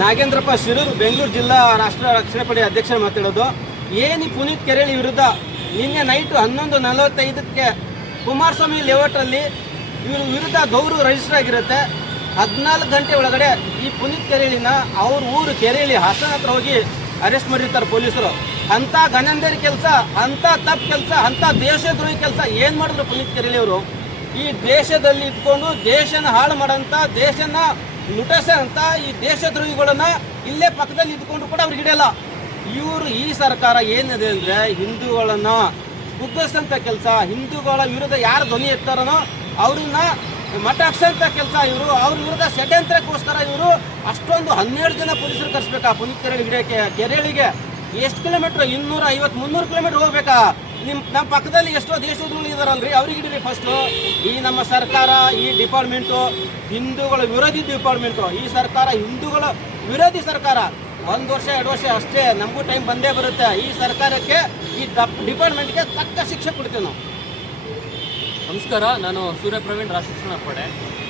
ನಾಗೇಂದ್ರಪ್ಪ ಶಿರೂರು, ಬೆಂಗಳೂರು ಜಿಲ್ಲಾ ರಾಷ್ಟ್ರ ರಕ್ಷಣಾ ಪಡೆ ಅಧ್ಯಕ್ಷ ಮಾತಾಡೋದು. ಏನು ಪುನೀತ್ ಕೆರೆಳಿ ವಿರುದ್ಧ ನಿನ್ನೆ ನೈಟು 11:45ಕ್ಕೆ ಕುಮಾರಸ್ವಾಮಿ ಲೇಔಟಲ್ಲಿ ಇವ್ರ ವಿರುದ್ಧ ದೂರು ರಿಜಿಸ್ಟರ್ ಆಗಿರುತ್ತೆ. 14 ಗಂಟೆ ಒಳಗಡೆ ಈ ಪುನೀತ್ ಕೆರೆಳಿನ ಅವ್ರ ಊರು ಕೆರೆಳಿ ಹಾಸನ ಹತ್ರ ಹೋಗಿ ಅರೆಸ್ಟ್ ಮಾಡಿರ್ತಾರೆ ಪೊಲೀಸರು. ಅಂಥ ಗಣಂದೇರಿ ಕೆಲಸ, ಅಂಥ ತಪ್ಪು ಕೆಲಸ, ಅಂಥ ದೇಶದ್ರೋಹಿ ಕೆಲಸ ಏನು ಮಾಡಿದ್ರು ಪುನೀತ್ ಕೆರೆಳಿ ಅವರು? ಈ ದೇಶದಲ್ಲಿ ಇಟ್ಕೊಂಡು ದೇಶನ ಹಾಳು ಮಾಡೋಂಥ, ದೇಶನ ಲುಟಿಸೋಂಥ ಈ ದೇಶದ್ರೋಹಿಗಳನ್ನ ಇಲ್ಲೇ ಪಕ್ಕದಲ್ಲಿ ಇದ್ಕೊಂಡು ಕೂಡ ಅವ್ರಿಗೆ ಹಿಡಿಯಲ್ಲ. ಇವರು ಈ ಸರ್ಕಾರ ಏನಿದೆ ಅಂದರೆ ಹಿಂದೂಗಳನ್ನ ಕುಗ್ಗಿಸೋಂಥ ಕೆಲಸ, ಹಿಂದೂಗಳ ವಿರುದ್ಧ ಯಾರು ಧ್ವನಿ ಎತ್ತಾರನೋ ಅವ್ರನ್ನ ಮಠ ಹಾಕ್ಸೋಂಥ ಕೆಲಸ ಇವರು. ಅವ್ರ ವಿರುದ್ಧ ಷಡ್ಯಂತ್ರಕ್ಕೋಸ್ಕರ ಇವರು ಅಷ್ಟೊಂದು 12 ಜನ ಪೊಲೀಸರು ಕರೆಸ್ಬೇಕಾ ಪುನೀತ್ ಕೆರೆಳಿ ಹಿಡಿಯೋಕ್ಕೆ? ಕೆರೆಳಿಗೆ ಎಷ್ಟು ಕಿಲೋಮೀಟ್ರ್? 250-300 ಕಿಲೋಮೀಟ್ರ್ ಹೋಗ್ಬೇಕಾ? ನಮ್ಮ ಪಕ್ಕದಲ್ಲಿ ಎಷ್ಟೋ ದೇಶದ್ರೋಹಿ ಇದಾರಲ್ರಿ, ಅವ್ರಿಗೆ ಹಿಡೀರಿ ಫಸ್ಟು. ಈ ನಮ್ಮ ಸರ್ಕಾರ, ಈ ಡಿಪಾರ್ಟ್ಮೆಂಟು ಹಿಂದೂಗಳ ವಿರೋಧಿ ಡಿಪಾರ್ಟ್ಮೆಂಟು. ಈ ಸರ್ಕಾರ ಹಿಂದೂಗಳ ವಿರೋಧಿ ಸರ್ಕಾರ. 1 ವರ್ಷ 2 ವರ್ಷ ಅಷ್ಟೇ, ನಮಗೂ ಟೈಮ್ ಬಂದೇ ಬರುತ್ತೆ. ಈ ಸರ್ಕಾರಕ್ಕೆ, ಈ ಡಿಪಾರ್ಟ್ಮೆಂಟ್ಗೆ ತಕ್ಕ ಶಿಕ್ಷೆ ಕೊಡ್ತೀವಿ ನಾವು. ನಮಸ್ಕಾರ, ನಾನು ಸೂರ್ಯ ಪ್ರವೀಣ್, ರಾಷ್ಟ್ರ ರಕ್ಷಣಾ ಪಡೆ.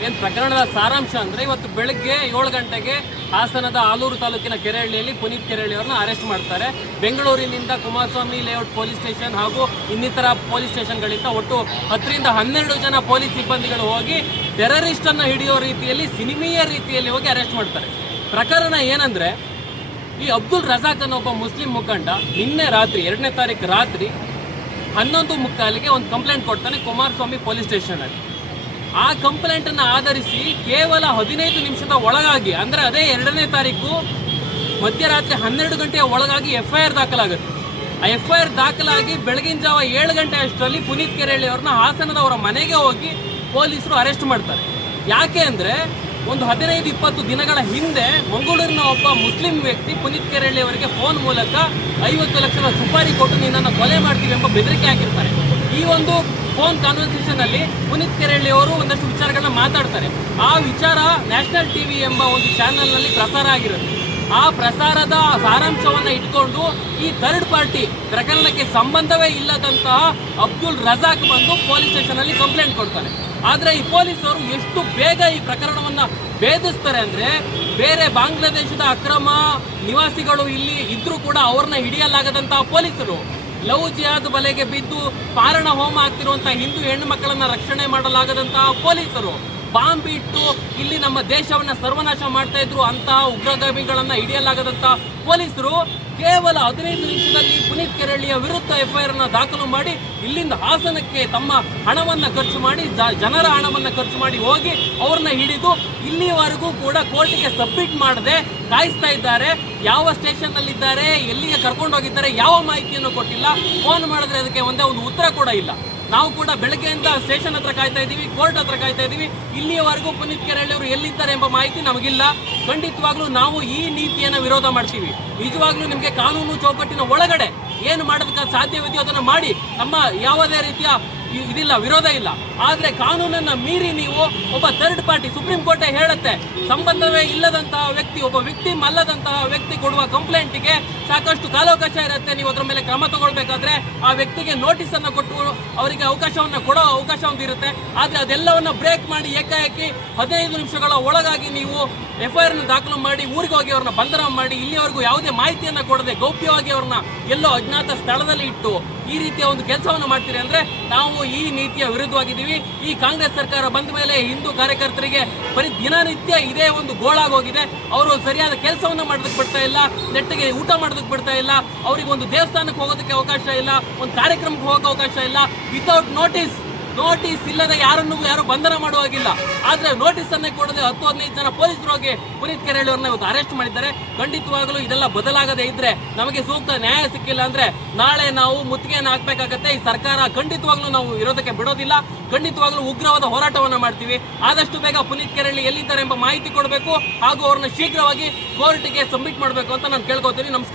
ಏನು ಪ್ರಕರಣದ ಸಾರಾಂಶ ಅಂದರೆ, ಇವತ್ತು ಬೆಳಗ್ಗೆ 7 ಗಂಟೆಗೆ ಹಾಸನದ ಆಲೂರು ತಾಲೂಕಿನ ಕೆರೆಹಳ್ಳಿಯಲ್ಲಿ ಪುನೀತ್ ಕೆರೆಹಳ್ಳಿ ಅವರನ್ನ ಅರೆಸ್ಟ್ ಮಾಡ್ತಾರೆ. ಬೆಂಗಳೂರಿನಿಂದ ಕುಮಾರಸ್ವಾಮಿ ಲೇಔಟ್ ಪೊಲೀಸ್ ಸ್ಟೇಷನ್ ಹಾಗೂ ಇನ್ನಿತರ ಪೊಲೀಸ್ ಸ್ಟೇಷನ್ಗಳಿಂದ ಒಟ್ಟು 10-12 ಜನ ಪೊಲೀಸ್ ಸಿಬ್ಬಂದಿಗಳು ಹೋಗಿ ಟೆರರಿಸ್ಟನ್ನು ಹಿಡಿಯೋ ರೀತಿಯಲ್ಲಿ, ಸಿನಿಮೀಯ ರೀತಿಯಲ್ಲಿ ಹೋಗಿ ಅರೆಸ್ಟ್ ಮಾಡ್ತಾರೆ. ಪ್ರಕರಣ ಏನಂದರೆ, ಈ ಅಬ್ದುಲ್ ರಜಾಕ್ ಅನ್ನೋ ಒಬ್ಬ ಮುಸ್ಲಿಂ ಮುಖಂಡ ನಿನ್ನೆ ರಾತ್ರಿ 2ನೇ ತಾರೀಕು ರಾತ್ರಿ 11:45ಗೆ ಒಂದು ಕಂಪ್ಲೇಂಟ್ ಕೊಡ್ತಾನೆ ಕುಮಾರಸ್ವಾಮಿ ಪೊಲೀಸ್ ಸ್ಟೇಷನಲ್ಲಿ. ಆ ಕಂಪ್ಲೇಂಟನ್ನು ಆಧರಿಸಿ ಕೇವಲ 15 ನಿಮಿಷದ ಒಳಗಾಗಿ, ಅಂದರೆ ಅದೇ 2ನೇ ತಾರೀಕು ಮಧ್ಯರಾತ್ರಿ 12 ಗಂಟೆಯ ಒಳಗಾಗಿ FIR ದಾಖಲಾಗುತ್ತೆ. ಆ FIR ದಾಖಲಾಗಿ ಬೆಳಗಿನ ಜಾವ 7 ಗಂಟೆ ಅಷ್ಟರಲ್ಲಿ ಪುನೀತ್ ಕೆರೆಹಳ್ಳಿ ಅವ್ರನ್ನ ಹಾಸನದವರ ಮನೆಗೆ ಹೋಗಿ ಪೊಲೀಸರು ಅರೆಸ್ಟ್ ಮಾಡ್ತಾರೆ. ಯಾಕೆ ಅಂದರೆ, ಒಂದು 15-20 ದಿನಗಳ ಹಿಂದೆ ಮಂಗಳೂರಿನ ಒಬ್ಬ ಮುಸ್ಲಿಂ ವ್ಯಕ್ತಿ ಪುನೀತ್ ಕೆರೆಹಳ್ಳಿ ಅವರಿಗೆ ಫೋನ್ ಮೂಲಕ 50 ಲಕ್ಷದ ಸುಪಾರಿ ಕೊಟ್ಟು ನಿನ್ನನ್ನು ಕೊಲೆ ಮಾಡ್ತೀವಿ ಎಂಬ ಬೆದರಿಕೆ ಹಾಕಿರ್ತಾರೆ. ಈ ಒಂದು ಫೋನ್ ಕಾನ್ವರ್ಸೇಷನ್ ಅಲ್ಲಿ ಪುನೀತ್ ಕೆರೆಹಳ್ಳಿ ಅವರು ಒಂದಷ್ಟು ವಿಚಾರಗಳನ್ನ ಮಾತಾಡ್ತಾರೆ. ಆ ವಿಚಾರ ನ್ಯಾಷನಲ್ ಟಿವಿ ಎಂಬ ಒಂದು ಚಾನೆಲ್ನಲ್ಲಿ ಪ್ರಸಾರ ಆಗಿರುತ್ತೆ. ಆ ಪ್ರಸಾರದ ಸಾರಾಂಶವನ್ನು ಇಟ್ಕೊಂಡು ಈ ಥರ್ಡ್ ಪಾರ್ಟಿ, ಪ್ರಕರಣಕ್ಕೆ ಸಂಬಂಧವೇ ಇಲ್ಲದಂತಹ ಅಬ್ದುಲ್ ರಜಾಕ್ ಬಂದು ಪೊಲೀಸ್ ಸ್ಟೇಷನಲ್ಲಿ ಕಂಪ್ಲೇಂಟ್ ಕೊಡ್ತಾರೆ. ಆದರೆ ಈ ಪೊಲೀಸರು ಎಷ್ಟು ಬೇಗ ಈ ಪ್ರಕರಣವನ್ನು ಭೇದಿಸ್ತಾರೆ ಅಂದರೆ, ಬೇರೆ ಬಾಂಗ್ಲಾದೇಶದ ಅಕ್ರಮ ನಿವಾಸಿಗಳು ಇಲ್ಲಿ ಇದ್ರೂ ಕೂಡ ಅವ್ರನ್ನ ಹಿಡಿಯಲಾಗದಂತಹ ಪೊಲೀಸರು, ಲವ್ ಜಿಹಾದ್ ಬಲೆಗೆ ಬಿದ್ದು ಪಾರಣ ಹೋಮ ಆಗ್ತಿರುವಂತಹ ಹಿಂದೂ ಹೆಣ್ಣು ಮಕ್ಕಳನ್ನ ರಕ್ಷಣೆ ಮಾಡಲಾಗದಂತಹ ಪೊಲೀಸರು, ಬಾಂಬ್ ಇಟ್ಟು ಇಲ್ಲಿ ನಮ್ಮ ದೇಶವನ್ನ ಸರ್ವನಾಶ ಮಾಡ್ತಾ ಇದ್ರು ಅಂತಹ ಉಗ್ರಗಾಮಿಗಳನ್ನ ಹಿಡಿಯಲಾಗದಂತಹ ಪೊಲೀಸರು ಕೇವಲ 15 ನಿಮಿಷದಲ್ಲಿ ಪುನೀತ್ ಕೆರೆಹಳ್ಳಿಯ ವಿರುದ್ಧ FIR ಅನ್ನು ದಾಖಲು ಮಾಡಿ ಇಲ್ಲಿಂದ ಹಾಸನಕ್ಕೆ ತಮ್ಮ ಹಣವನ್ನು ಖರ್ಚು ಮಾಡಿ, ಜನರ ಹಣವನ್ನು ಖರ್ಚು ಮಾಡಿ ಹೋಗಿ ಅವ್ರನ್ನ ಹಿಡಿದು ಇಲ್ಲಿವರೆಗೂ ಕೂಡ ಕೋರ್ಟಿಗೆ ಸಬ್ಮಿಟ್ ಮಾಡದೆ ಕಾಯಿಸ್ತಾ ಇದ್ದಾರೆ. ಯಾವ ಸ್ಟೇಷನ್ನಲ್ಲಿದ್ದಾರೆ, ಎಲ್ಲಿಗೆ ಕರ್ಕೊಂಡೋಗಿದ್ದಾರೆ, ಯಾವ ಮಾಹಿತಿಯನ್ನು ಕೊಟ್ಟಿಲ್ಲ. ಫೋನ್ ಮಾಡಿದ್ರೆ ಅದಕ್ಕೆ ಒಂದೇ ಒಂದು ಉತ್ತರ ಕೂಡ ಇಲ್ಲ. ನಾವು ಕೂಡ ಬೆಳಗ್ಗೆಯಿಂದ ಸ್ಟೇಷನ್ ಹತ್ರ ಕಾಯ್ತಾ ಇದ್ದೀವಿ, ಕೋರ್ಟ್ ಹತ್ರ ಕಾಯ್ತಾ ಇದ್ದೀವಿ. ಇಲ್ಲಿಯವರೆಗೂ ಪುನೀತ್ ಕೆರೆಹಳ್ಳಿ ಅವರು ಎಲ್ಲಿದ್ದಾರೆ ಎಂಬ ಮಾಹಿತಿ ನಮಗಿಲ್ಲ. ಖಂಡಿತವಾಗ್ಲೂ ನಾವು ಈ ನೀತಿಯನ್ನು ವಿರೋಧ ಮಾಡ್ತೀವಿ. ನಿಜವಾಗ್ಲೂ ನಿಮಗೆ ಕಾನೂನು ಚೌಕಟ್ಟಿನ ಒಳಗಡೆ ಏನು ಮಾಡೋದಕ್ಕೆ ಸಾಧ್ಯವಿದೆಯೋ ಅದನ್ನು ಮಾಡಿ, ನಮ್ಮ ಯಾವುದೇ ರೀತಿಯ ಇದಿಲ್ಲ, ವಿರೋಧ ಇಲ್ಲ. ಆದರೆ ಕಾನೂನನ್ನು ಮೀರಿ ನೀವು ಒಬ್ಬ ಥರ್ಡ್ ಪಾರ್ಟಿ, ಸುಪ್ರೀಂ ಕೋರ್ಟೇ ಹೇಳುತ್ತೆ, ಸಂಬಂಧವೇ ಇಲ್ಲದಂತಹ ವ್ಯಕ್ತಿ, ಒಬ್ಬ ವಿಕ್ಟಿಮ್ ಅಲ್ಲದಂತಹ ವ್ಯಕ್ತಿ ಕೊಡುವ ಕಂಪ್ಲೇಂಟ್ಗೆ ಸಾಕಷ್ಟು ಕಾಲಾವಕಾಶ ಇರುತ್ತೆ. ನೀವು ಅದರ ಮೇಲೆ ಕ್ರಮ ತಗೊಳ್ಬೇಕಾದ್ರೆ ಆ ವ್ಯಕ್ತಿಗೆ ನೋಟಿಸ್ ಅನ್ನು ಕೊಟ್ಟು ಅವರಿಗೆ ಅವಕಾಶವನ್ನು ಕೊಡೋ ಅವಕಾಶ ಒಂದಿರುತ್ತೆ. ಆದರೆ ಅದೆಲ್ಲವನ್ನು ಬ್ರೇಕ್ ಮಾಡಿ ಏಕಾಏಕಿ 15 ನಿಮಿಷಗಳ ಒಳಗಾಗಿ ನೀವು FIR ದಾಖಲು ಮಾಡಿ ಊರಿಗೆ ಹೋಗಿ ಅವ್ರನ್ನ ಬಂಧನ ಮಾಡಿ, ಇಲ್ಲಿವರೆಗೂ ಯಾವುದೇ ಮಾಹಿತಿಯನ್ನು ಕೊಡದೆ ಗೌಪ್ಯವಾಗಿ ಅವ್ರನ್ನ ಎಲ್ಲೋ ಅಜ್ಞಾತ ಸ್ಥಳದಲ್ಲಿ ಇಟ್ಟು ಈ ರೀತಿಯ ಒಂದು ಕೆಲಸವನ್ನು ಮಾಡ್ತೀರಿ ಅಂದರೆ ನಾವು ಈ ನೀತಿಯ ವಿರುದ್ಧವಾಗಿದ್ದೀವಿ. ಈ ಕಾಂಗ್ರೆಸ್ ಸರ್ಕಾರ ಬಂದ ಮೇಲೆ ಹಿಂದೂ ಕಾರ್ಯಕರ್ತರಿಗೆ ದಿನನಿತ್ಯ ಇದೇ ಒಂದು ಗೋಳಾಗೋಗಿದೆ. ಅವರು ಸರಿಯಾದ ಕೆಲಸವನ್ನು ಮಾಡೋದಕ್ಕೆ ಬಿಡ್ತಾ ಇಲ್ಲ, ನೆಟ್ಟಿಗೆ ಊಟ ಮಾಡೋದಕ್ಕೆ ಬಿಡ್ತಾ ಇಲ್ಲ, ಅವರಿಗೆ ಒಂದು ದೇವಸ್ಥಾನಕ್ಕೆ ಹೋಗೋದಕ್ಕೆ ಅವಕಾಶ ಇಲ್ಲ, ಒಂದು ಕಾರ್ಯಕ್ರಮಕ್ಕೆ ಹೋಗೋಕೆ ಅವಕಾಶ ಇಲ್ಲ. ವಿತೌಟ್ ನೋಟಿಸ್ ಇಲ್ಲದೆ ಯಾರು ಬಂಧನ ಮಾಡುವಾಗಿಲ್ಲ. ಆದರೆ ನೋಟಿಸ್ ಅನ್ನೇ ಕೊಡದೆ 10-15 ಜನ ಪೊಲೀಸರು ಹೋಗಿ ಪುನೀತ್ ಕೆರೆಹಳ್ಳಿ ಅವ್ರನ್ನ ಇವತ್ತು ಅರೆಸ್ಟ್ ಮಾಡಿದ್ದಾರೆ. ಖಂಡಿತವಾಗಲೂ ಇದೆಲ್ಲ ಬದಲಾಗದೇ ಇದ್ರೆ, ನಮಗೆ ಸೂಕ್ತ ನ್ಯಾಯ ಸಿಕ್ಕಿಲ್ಲ ಅಂದ್ರೆ ನಾಳೆ ನಾವು ಮುತ್ತಿಗೆಯನ್ನು ಹಾಕಬೇಕಾಗತ್ತೆ. ಈ ಸರ್ಕಾರ ಖಂಡಿತವಾಗ್ಲೂ ನಾವು ಇರೋದಕ್ಕೆ ಬಿಡೋದಿಲ್ಲ. ಖಂಡಿತವಾಗ್ಲೂ ಉಗ್ರವಾದ ಹೋರಾಟವನ್ನು ಮಾಡ್ತೀವಿ. ಆದಷ್ಟು ಬೇಗ ಪುನೀತ್ ಕೆರೆಹಳ್ಳಿ ಎಲ್ಲಿದ್ದಾರೆ ಎಂಬ ಮಾಹಿತಿ ಕೊಡಬೇಕು ಹಾಗೂ ಅವ್ರನ್ನ ಶೀಘ್ರವಾಗಿ ಕೋರ್ಟ್ಗೆ ಸಬ್ಮಿಟ್ ಮಾಡಬೇಕು ಅಂತ ನಾನು ಕೇಳ್ಕೊತೀನಿ. ನಮಸ್ಕಾರ.